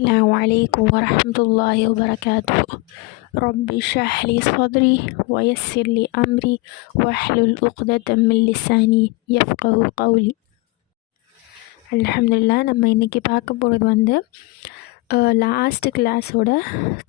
السلام عليكم ورحمة الله وبركاته رب اشرح لي صدري ويسر لي أمري واحلل عقدة من لساني يفقه قولي அல்ஹம்துலில்லா நம்ம இன்றைக்கி பார்க்க போகிறது வந்து லாஸ்ட் கிளாஸோட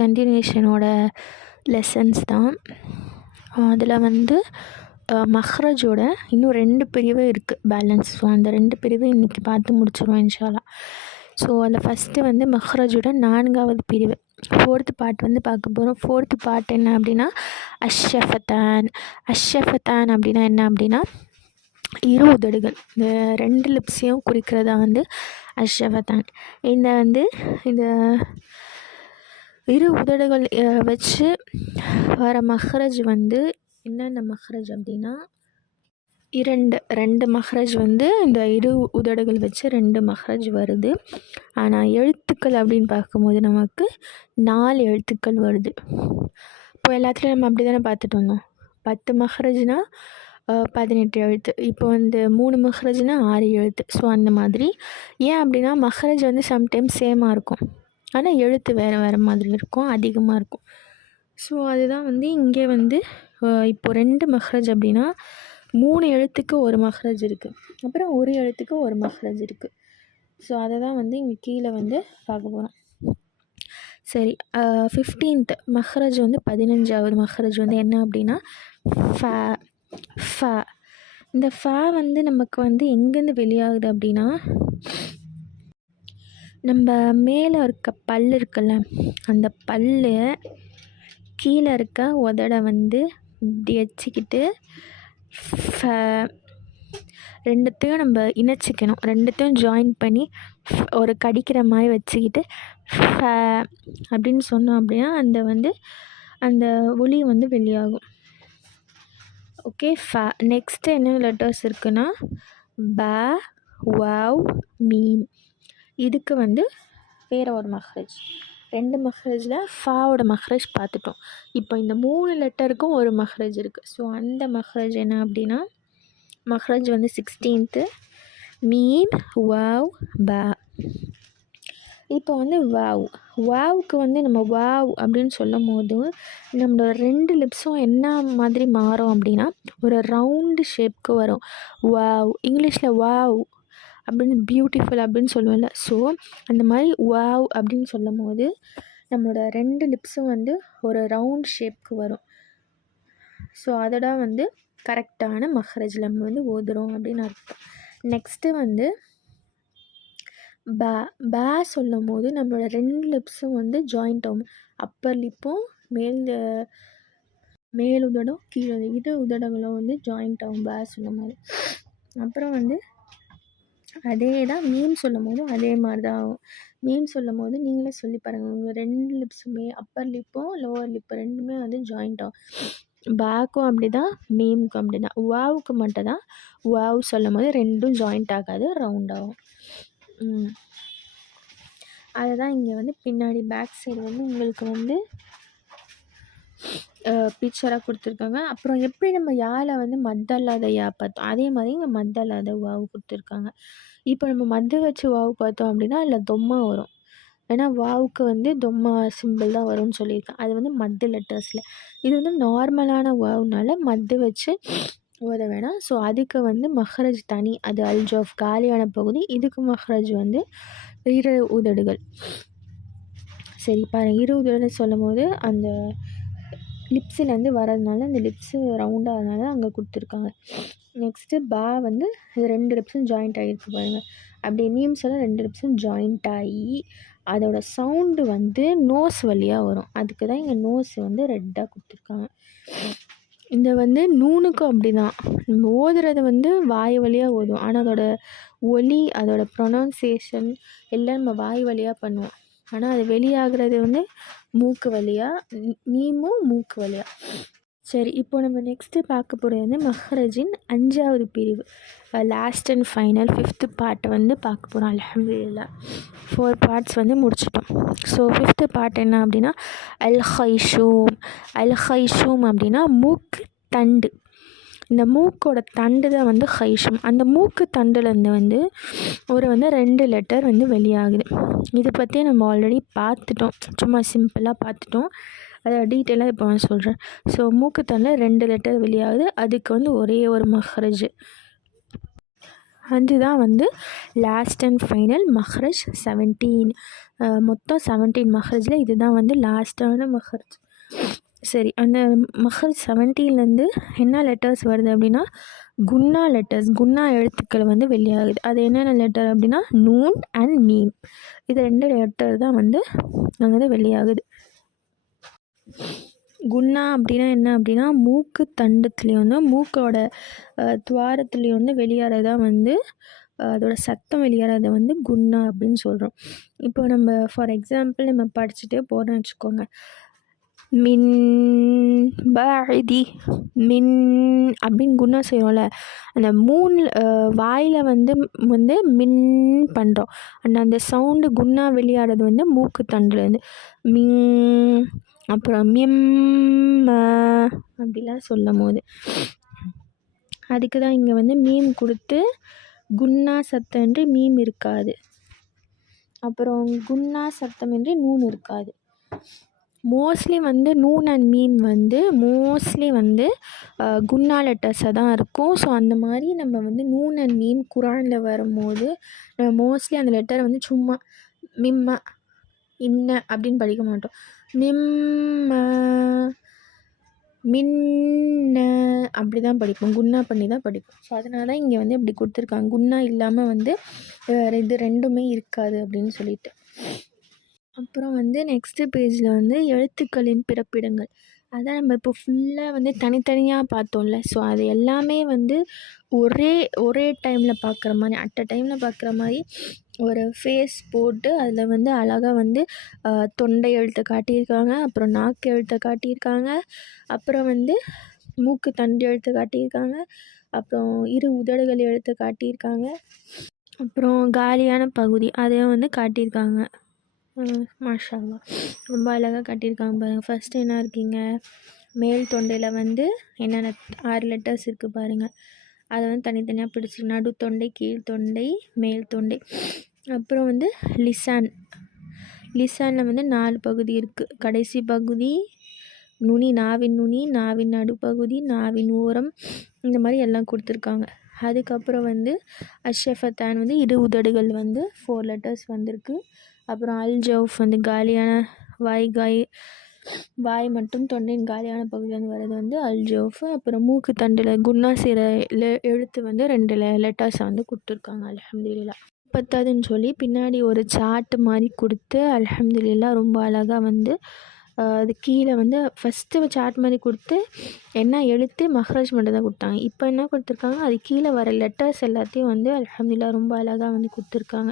கண்டினியூஷனோட லெசன்ஸ் தான் அதில் வந்து மஹ்ரஜோட இன்னும் ரெண்டு பிரிவு இருக்குது பேலன்ஸ் ஸோ அந்த ரெண்டு பிரிவு இன்றைக்கி பார்த்து முடிச்சிடுவோம் இன்ஷால்லா ஸோ அதில் ஃபஸ்ட்டு வந்து மஹ்ரஜோட நான்காவது பிரிவு. ஃபோர்த்து பார்ட் வந்து பார்க்க போகிறோம் ஃபோர்த்து பார்ட் என்ன அப்படின்னா அஷ்ஷஃபத்தான். அஷ்ஷஃபத்தான் அப்படின்னா என்ன அப்படின்னா இரு உதடுகள். இந்த ரெண்டு லிப்ஸையும் குறிக்கிறதா வந்து அஷ்ஷஃபத்தான். இந்த வந்து இந்த இரு உதடுகள் வச்சு வர மஹ்ரஜ் வந்து என்னென்ன மஹ்ரஜ் அப்படின்னா இரண்டு ரெண்டு மஹ்ரஜ் வந்து இந்த இரு உதடுகள் வச்சு ரெண்டு மஹ்ரஜ் வருது. ஆனால் எழுத்துக்கள் அப்படின்னு பார்க்கும்போது நமக்கு நாலு எழுத்துக்கள் வருது. இப்போ எல்லாத்துலேயும் நம்ம அப்படி தானே பார்த்துட்டு வந்தோம். பத்து மஹ்ரஜ்னால் பதினெட்டு எழுத்து. இப்போ வந்து மூணு மஹரஜ்னால் ஆறு எழுத்து. ஸோ அந்த மாதிரி. ஏன் அப்படின்னா மஹ்ரஜ் வந்து சம்டைம்ஸ் சேமாக இருக்கும். ஆனால் எழுத்து வேறு வேறு மாதிரி இருக்கும் அதிகமாக இருக்கும். ஸோ அதுதான் வந்து இங்கே வந்து இப்போது ரெண்டு மஹ்ரஜ் அப்படின்னா மூணு எழுத்துக்கு ஒரு மஹ்ரஜ் இருக்குது அப்புறம் ஒரு எழுத்துக்கு ஒரு மஹ்ரஜ் இருக்குது ஸோ அதை தான் வந்து இங்கே கீழே வந்து பார்க்க போகிறோம் சரி ஃபிஃப்டீன்த் மஹ்ரஜ் வந்து பதினஞ்சாவது மஹ்ரஜ் வந்து என்ன அப்படின்னா ஃப ஃப. இந்த ஃப வந்து நமக்கு வந்து எங்கேருந்து வெளியாகுது அப்படின்னா நம்ம மேலே இருக்க பல் இருக்குல்ல அந்த பல் கீழே இருக்க உதட வந்து இப்படி வச்சுக்கிட்டு ஃப ரெண்டுத்தையும் நம்ம இணைச்சிக்கணும். ரெண்டுத்தையும் ஜாயின் பண்ணி ஒரு கடிக்கிற மாதிரி வச்சுக்கிட்டு ஃப அப்படின்னு சொன்னோம் அப்படின்னா அந்த வந்து அந்த ஒளி வந்து வெளியாகும். ஓகே ஃப நெக்ஸ்ட்டு என்னென்ன லெட்டர்ஸ் இருக்குன்னா ப வவ் மீன். இதுக்கு வந்து வேறு ஒரு மஹ்ரஜ் ரெண்டு மஹ்ரஜில் ஃபாவோட மஹ்ரஜ் பார்த்துட்டோம். இப்போ இந்த மூணு லெட்டருக்கும் ஒரு மஹ்ரஜ் இருக்குது ஸோ அந்த மஹ்ரஜ் என்ன அப்படின்னா மஹ்ரஜ் வந்து சிக்ஸ்டீன்த்து மீன் வாவ் பா. இப்போ வந்து வாவ். வாவுக்கு வந்து நம்ம வாவ் அப்படின்னு சொல்லும் போது நம்மளோட ரெண்டு லிப்ஸும் என்ன மாதிரி மாறும் அப்படின்னா ஒரு ரவுண்டு ஷேப்க்கு வரும். வாவ். இங்கிலீஷில் வாவ். அப்படின்னு பியூட்டிஃபுல் அப்படின்னு சொல்லுவோம்ல. ஸோ அந்த மாதிரி வாவ் அப்படின்னு சொல்லும் போது நம்மளோட ரெண்டு லிப்ஸும் வந்து ஒரு ரவுண்ட் ஷேப்க்கு வரும். ஸோ அதோட வந்து கரெக்டான மஹ்ரஜில் நம்ம வந்து ஓதுறோம் அப்படின்னு அர்த்தம். நெக்ஸ்ட்டு வந்து பே பே சொல்லும் போது நம்மளோட ரெண்டு லிப்ஸும் வந்து ஜாயிண்ட் ஆகும் அப்பர் லிப்பும் மேல் மேல் உதடம் கீழே இரு உதடங்களும் வந்து ஜாயிண்ட் ஆகும் பே சொல்லும் போது அப்புறம் வந்து அதே தான் மீம் சொல்லும் போதும் அதே மாதிரி தான் ஆகும். மீம் சொல்லும் போது நீங்களே சொல்லி பாருங்கள் உங்கள் ரெண்டு லிப்ஸுமே அப்பர் லிப்பும் லோவர் லிப்பு ரெண்டுமே வந்து ஜாயிண்ட் ஆகும். பேக்கும் அப்படி தான் மீமுக்கும் அப்படி தான் வாவுக்கு மட்டும் தான் வாவ் சொல்லும் போது ரெண்டும் ஜாயிண்ட் ஆகாது ரவுண்ட் ஆகும். அதை தான் இங்கே வந்து பின்னாடி பேக் சைடு வந்து உங்களுக்கு வந்து பிக்சராக கொடுத்துருக்காங்க. அப்புறம் எப்படி நம்ம யாழை வந்து மத்த யா பார்த்தோம்? அதே மாதிரி இங்கே மத்தல்லாத வாவு கொடுத்துருக்காங்க. இப்போ நம்ம மத்து வச்சு வாவு பார்த்தோம் அப்படின்னா அதில் தொம்மா வரும். ஏன்னா வாவுக்கு வந்து தொம்மா சிம்பிள் தான் வரும்னு சொல்லியிருக்கேன் அது வந்து மத்து லெட்டர்ஸில் இது வந்து நார்மலான வாவுனால மத்து வச்சு ஓத வேணாம். ஸோ அதுக்கு வந்து மஹ்ரஜ் தனி. அது அல்ஜாஃப் காலியான பகுதி. இதுக்கு மஹ்ரஜ் வந்து இரு உதடுகள். சரி பாருங்கள் இரு உதடுகள் சொல்லும் போது அந்த லிப்ஸுலேருந்து வரதுனால அந்த லிப்ஸு ரவுண்டாக அங்கே கொடுத்துருக்காங்க. நெக்ஸ்ட்டு பா வந்து இது ரெண்டு லிப்ஸும் ஜாயிண்ட் ஆகிருக்கு பாருங்கள் அப்படி மீம்ஸ் எல்லாம் ரெண்டு லிப்ஸும் ஜாயிண்ட் ஆகி அதோடய சவுண்டு வந்து நோஸ் வழியாக வரும். அதுக்கு தான் இங்கே நோஸ் வந்து ரெட்டாக கொடுத்துருக்காங்க. இந்த வந்து நூனுக்கும் அப்படி தான் நம்ம ஓதுறது வந்து வாய் வழியாக ஓதும் ஆனால் அதோடய ஒலி அதோடய ப்ரொனவுன்சியேஷன் எல்லாம் நம்ம வாய் வழியாக பண்ணுவோம். ஆனால் அது வெளியாகிறது வந்து மூக்கு வழியாக நீமும் மூக்கு வழியாக சரி இப்போ நம்ம நெக்ஸ்ட்டு பார்க்க போகிறது வந்து மஹ்ரஜின் அஞ்சாவது பிரிவு. லாஸ்ட் அண்ட் ஃபைனல் ஃபிஃப்த்து பார்ட்டை வந்து பார்க்க போகிறோம் அலமதுல்லா ஃபோர் பார்ட்ஸ் வந்து முடிச்சிட்டோம். ஸோ ஃபிஃப்த்து பார்ட் என்ன அப்படின்னா அல் ஹைஷூம் அல் ஹைஷூம் அப்படின்னா மூக்கு தண்டு. இந்த மூக்கோட தண்டு தான் வந்து ஹைஷம். அந்த மூக்கு தண்டுலேருந்து வந்து ஒரு வந்து ரெண்டு லெட்டர் வந்து வெளியாகுது. இதை பற்றி நம்ம ஆல்ரெடி பார்த்துட்டோம். சும்மா சிம்பிளாக பார்த்துட்டோம். அதை டீட்டெயிலாக இப்போ நான் சொல்கிறேன் ஸோ மூக்கு தண்டில் ரெண்டு லெட்டர் வெளியாகுது. அதுக்கு வந்து ஒரே ஒரு மஹ்ரஜ். அதுதான் வந்து லாஸ்ட் அண்ட் ஃபைனல் மஹ்ரஜ் செவன்டீன் மொத்தம் செவன்டீன் மஹ்ரஜில் இதுதான் வந்து லாஸ்ட்டான மஹ்ரஜ். சரி அந்த மகள் செவன்டீன்லேருந்து என்ன லெட்டர்ஸ் வருது அப்படின்னா குன்னா லெட்டர்ஸ் குன்னா எழுத்துக்கள் வந்து வெளியாகுது. அது என்னென்ன லெட்டர் அப்படின்னா நூன் அண்ட் மீம் இது ரெண்டு லெட்டர் தான் வந்து அங்கே வந்து வெளியாகுது. குன்னா அப்படின்னா என்ன அப்படின்னா மூக்கு தண்டத்துலேயும் வந்து மூக்கோட துவாரத்துலேயும் வந்து வெளியேறதா வந்து அதோட சத்தம் வெளியேறத வந்து குன்னா அப்படின்னு சொல்கிறோம் இப்போ நம்ம ஃபார் எக்ஸாம்பிள் நம்ம படிச்சுட்டே போகிறோம்னு வச்சுக்கோங்க. மின் பாதி மின் அப்படின்னு குணம் செய்கிறோம்ல அந்த மூணு வாயில் வந்து வந்து மின் பண்ணுறோம் அந்த அந்த சவுண்டு குண்ணா வெளியாடுறது வந்து மூக்கு தண்டுலேருந்து மின் அப்புறம் மிம் அப்படிலாம் சொல்லும் போது அதுக்கு தான் இங்கே வந்து மீம் கொடுத்து குன்னா சத்தமின்றி மீம் இருக்காது. அப்புறம் குன்னா சத்தமின்றி நூன் இருக்காது. மோஸ்ட்லி வந்து நூன் அண்ட் மீம் வந்து மோஸ்ட்லி வந்து குன்னா லெட்டர்ஸாக தான் இருக்கும். ஸோ அந்த மாதிரி நம்ம வந்து நூன் அண்ட் மீம் குரானில் வரும்போது நம்ம மோஸ்ட்லி அந்த லெட்டரை வந்து சும்மா மிம்ம இன்ன அப்படின்னு படிக்க மாட்டோம். மிம்ம மின்ன அப்படி தான் படிப்போம். குன்னா பண்ணி தான் படிப்போம். ஸோ அதனால தான் இங்கே வந்து இப்படி கொடுத்துருக்காங்க. குன்னா இல்லாமல் வந்து இது ரெண்டுமே இருக்காது அப்படின்னு சொல்லிட்டு. அப்புறம் வந்து நெக்ஸ்ட்டு பேஜில் வந்து எழுத்துக்களின் பிறப்பிடங்கள். அதான் நம்ம இப்போ ஃபுல்லாக வந்து தனித்தனியாக பார்த்தோம்ல. ஸோ அது எல்லாமே வந்து ஒரே ஒரே டைமில் பார்க்குற மாதிரி அட் அ டைமில் பார்க்குற மாதிரி ஒரு ஃபேஸ் போட்டு அதில் வந்து அழகாக வந்து தொண்டை எழுத்தை காட்டியிருக்காங்க அப்புறம் நாக்கு எழுத்தை காட்டியிருக்காங்க அப்புறம் வந்து மூக்கு தண்டு எழுத்தை காட்டியிருக்காங்க அப்புறம் இரு உதடுகள் எழுத்தை காட்டியிருக்காங்க அப்புறம் காலியான பகுதி அதையும் வந்து காட்டியிருக்காங்க. மாஷா ரொம்ப அழகாக கட்டியிருக்காங்க பாருங்கள் ஃபஸ்ட்டு என்ன இருக்கீங்க? மேல் தொண்டையில் வந்து என்னென்ன ஆறு லெட்டர்ஸ் இருக்குது பாருங்கள் அதை வந்து தனித்தனியாக பிடிச்சி நடு தொண்டை கீழ் தொண்டை மேல் தொண்டை. அப்புறம் வந்து லிசான் லிசானில் வந்து நாலு பகுதி இருக்குது கடைசி பகுதி நுனி நாவின் நுனி நாவின் நடுப்பகுதி நாவின் ஓரம். இந்த மாதிரி எல்லாம் கொடுத்துருக்காங்க. அதுக்கப்புறம் வந்து அஷஃபத்தான் வந்து இரு உதடுகள் வந்து ஃபோர் லெட்டர்ஸ் வந்திருக்கு. அப்புறம் அல் ஜவுஃப் வந்து காலியான வாய் காய் வாய் மட்டும் தொண்டையின் காலியான பகுதியிலேருந்து வர்றது வந்து அல் ஜவுஃப். அப்புறம் மூக்கு தண்டில் குன்னா சிற எழுத்து வந்து ரெண்டு லெட்டர்ஸை வந்து கொடுத்துருக்காங்க அலமதுல்லா பத்தாதுன்னு சொல்லி பின்னாடி ஒரு சாட்டு மாதிரி கொடுத்து அல்ஹம்துலில்லா ரொம்ப அழகாக வந்து அது கீழே வந்து ஃபஸ்ட்டு சார்ட் மாதிரி கொடுத்து என்ன எழுத்து மஹராஜ் மட்டும் தான் கொடுத்தாங்க. இப்போ என்ன கொடுத்துருக்காங்க? அது கீழே வர லெட்டர்ஸ் எல்லாத்தையும் வந்து அலமதுல்லா ரொம்ப அழகாக வந்து கொடுத்துருக்காங்க.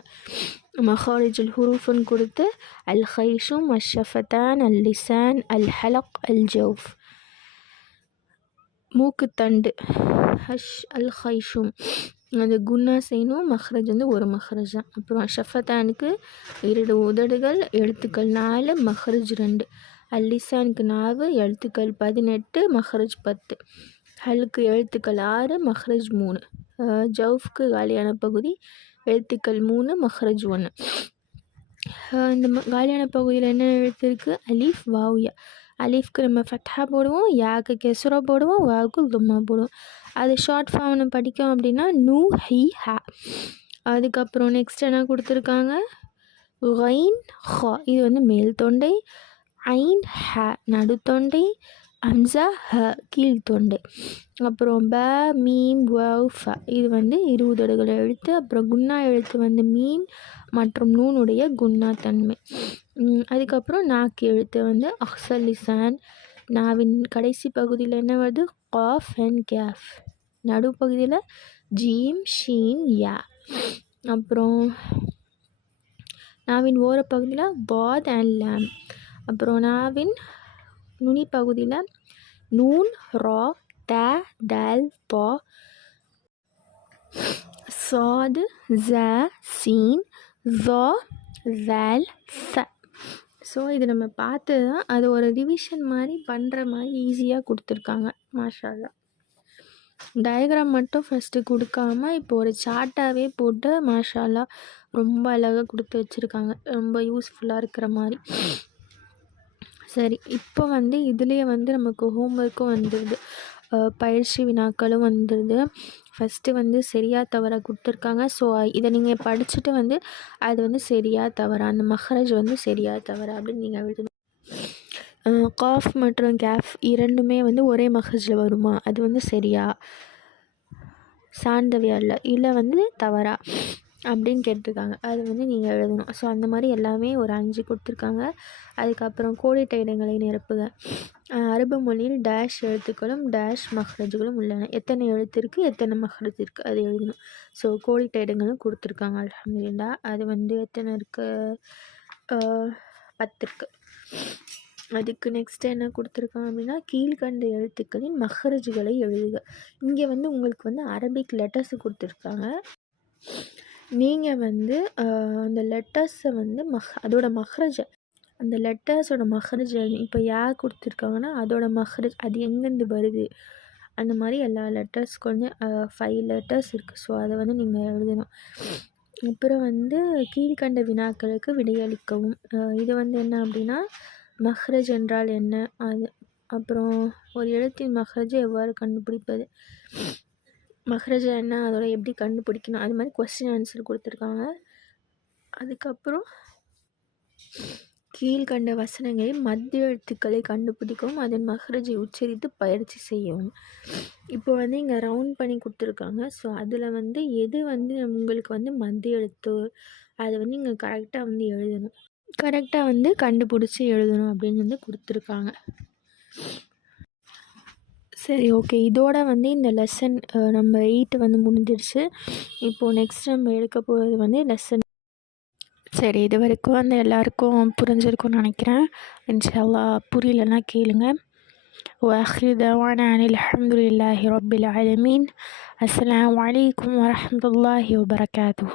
மஹாரிஜுல் ஹுரூஃபுன்னு கொடுத்து அல் ஹைஷும் அஷஃபத்தான் அல் லிசான் அல் ஹலக் அல் ஜவுஃப் மூக்குத்தண்டு ஹஷ் அல் ஹைஷும் அந்த குன்னா செய்யணும். மஹ்ரஜ் வந்து ஒரு மஹ்ரஜ் தான் அப்புறம் ஷஃபத்தானுக்கு இரண்டு உதடுகள். எழுத்துக்கள் நாலு மஹ்ரஜ் ரெண்டு. அல்லிசானுக்கு நாவு எழுத்துக்கள் பதினெட்டு மஹ்ரஜ் பத்து. ஹலுக்கு எழுத்துக்கள் ஆறு மஹ்ரஜ் மூணு. ஜவுஃப்க்கு காலியான பகுதி எழுத்துக்கள் மூணு மஹ்ரஜ் ஒன்று இந்த காலியான பகுதியில் என்ன எழுத்து இருக்குது அலீஃப் வாவ்யா. அலீஃப்க்கு நம்ம ஃபட்டா போடுவோம் யாக்கு கெசுரா போடுவோம் வாவுக்கு தும்மா போடுவோம். அது ஷார்ட் ஃபார்ம்னு படிக்கும் அப்படின்னா நூ ஹி ஹா. அதுக்கப்புறம் நெக்ஸ்ட் என்ன கொடுத்துருக்காங்க? ஒயின் ஹா. இது வந்து மேல் தொண்டை ஐன் ஹ. நடுத்தொண்டை அம்சா ஹ கீழ்த்தொண்டு அப்புறம் ப மீம் வவ் ஃப. இது வந்து இருபது எழுத்து. அப்புறம் குன்னா எழுத்து வந்து மீன் மற்றும் நூனுடைய குன்னா தன்மை அதுக்கப்புறம் நாக்கு எழுத்து வந்து அஹ்சலிசான் நாவின் கடைசி பகுதியில் என்ன வருது? காஃப் அண்ட் கேஃப். நடுப்பகுதியில் ஜீம் ஷீன் யா. அப்புறம் நாவின் ஓரப்பகுதியில் பாத் அண்ட் லேம். அப்புறம் நாவின் நுனி பகுதியில் நூன் ரா த டல் பா சாது ஜ சீன் ஜா வேல் ச. ஸோ இது நம்ம பார்த்து தான் அது ஒரு ரிவிஷன் மாதிரி பண்ணுற மாதிரி ஈஸியாக கொடுத்துருக்காங்க மாஷாலா டயக்ராம் மட்டும் ஃபஸ்ட்டு கொடுக்காம இப்போ ஒரு சார்ட்டாகவே போட்டு மாஷாலா ரொம்ப அழகாக கொடுத்து வச்சுருக்காங்க. ரொம்ப யூஸ்ஃபுல்லாக இருக்கிற மாதிரி. சரி இப்போ வந்து இதுலேயே வந்து நமக்கு ஹோம்ஒர்க்கும் வந்துடுது பயிற்சி வினாக்களும் வந்துடுது ஃபஸ்ட்டு வந்து சரியா தவறாக கொடுத்துருக்காங்க. ஸோ இதை நீங்கள் படிச்சுட்டு வந்து அது வந்து சரியா தவறா அந்த மஹரஜ் வந்து சரியா தவறா அப்படின்னு நீங்கள் எழுதணும் காஃப் மற்றும் கேஃப் இரண்டுமே வந்து ஒரே மஹரஜில் வருமா? அது வந்து சரியா? சார்ந்தவையா இல்லை? இல்லை வந்து தவறா? அப்படின்னு கேட்டிருக்காங்க. அது வந்து நீங்கள் எழுதணும். ஸோ அந்த மாதிரி எல்லாமே ஒரு அஞ்சு கொடுத்துருக்காங்க. அதுக்கப்புறம் கோடிட்ட இடங்களை நிரப்புக. அரபு மொழியில் டேஷ் எழுத்துக்களும் டேஷ் மஹ்ரஜுகளும் உள்ளன. எத்தனை எழுத்து இருக்குது எத்தனை மஹ்ரஜ் இருக்குது அது எழுதணும். ஸோ கோடிட்ட இடங்களும் கொடுத்துருக்காங்க அலமதுல்லா அது வந்து எத்தனை இருக்குது பத்து இருக்குது அதுக்கு நெக்ஸ்ட் என்ன கொடுத்துருக்காங்க அப்படின்னா கீழ்கண்ட எழுத்துக்களின் மஹ்ரஜுகளை எழுதுக. இங்கே வந்து உங்களுக்கு வந்து அரபிக் லெட்டர்ஸ் கொடுத்துருக்காங்க. நீங்கள் வந்து அந்த லெட்டர்ஸை வந்து மஹ் அதோட மஹ்ரஜை அந்த லெட்டர்ஸோட மஹரஜை இப்போ யார் கொடுத்துருக்காங்கன்னா அதோட மஹ்ரஜ் அது எங்கேருந்து வருது? அந்த மாதிரி எல்லா லெட்டர்ஸ் கொஞ்சம் ஃபைவ் லெட்டர்ஸ் இருக்குது ஸோ அதை வந்து நீங்கள் எழுதணும். அப்புறம் வந்து கீழ்கண்ட வினாக்களுக்கு விடையளிக்கவும். இது வந்து என்ன அப்படின்னா மஹ்ரஜ் என்றால் என்ன? அது அப்புறம் ஒரு எழுத்தின் மஹ்ரஜை எவ்வாறு கண்டுபிடிப்பது? மஹ்ரஜ் என்ன அதோட எப்படி கண்டுபிடிக்கணும் அது மாதிரி கொஸ்டின் ஆன்சர் கொடுத்துருக்காங்க. அதுக்கப்புறம் கீழ்கண்ட வசனங்களை மத்திய எழுத்துக்களை கண்டுபிடிக்கவும் அதன் மஹ்ரஜை உச்சரித்து பயிற்சி செய்யவும். இப்போ வந்து இங்கே ரவுண்ட் பண்ணி கொடுத்துருக்காங்க. ஸோ அதில் வந்து எது வந்து உங்களுக்கு வந்து மத்திய எழுத்து அதை வந்து இங்கே கரெக்டாக வந்து எழுதணும். கரெக்டாக வந்து கண்டுபிடிச்சி எழுதணும் அப்படின்னு வந்து கொடுத்துருக்காங்க. சரி ஓகே இதோட வந்து இந்த லெசன் நம்ம எயிட்டு வந்து முடிஞ்சிருச்சு இப்போது நெக்ஸ்ட் நம்ம எடுக்க போகிறது வந்து லெசன் சரி இது வரைக்கும் வந்து எல்லாருக்கும் புரிஞ்சிருக்கும்னு நினைக்கிறேன் இன்ஷால்லா புரியலன்னா கேளுங்க وآخر دعوانا عن الحمد لله رب العالمين السلام عليكم ورحمة الله وبركاته